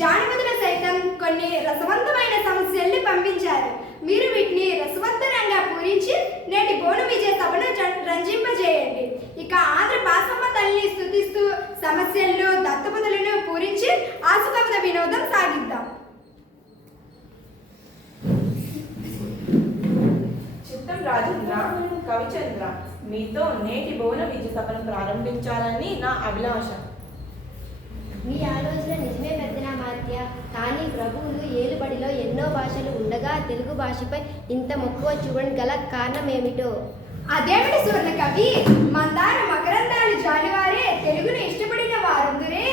జానపదులు సైతం కొన్ని రసవంతమైన సమస్యల్ని పంపించారు. మీరు వీటిని రసవంతంగా పూరించి నేటి బోనం విజయ సభను రంజింపజేయండి. ఇక ఆంధ్ర భాషమ్మ తల్లిని స్తుతిస్తూ సమస్యలను దత్తపదులను పూరించి ఆసుకవిత వినోదం సాగిద్దాం. చిత్తం రాజేంద్ర, కవిచంద్ర, మీతో నేటి బోనం విజయ సభను ప్రారంభించాలని నా అభిలాష. మీ ఆలోచన నిజమే పెద్దనామాత్య. కానీ ప్రభువులు ఏలుబడిలో ఎన్నో భాషలు ఉండగా తెలుగు భాషపై ఇంత మక్కువ చూడడం గల కారణం ఏమిటో? అదేమిటి సువర్ణ కవి, మందార మకరందాలు జాలివారే తెలుగును ఇష్టపడిన వారుందురే.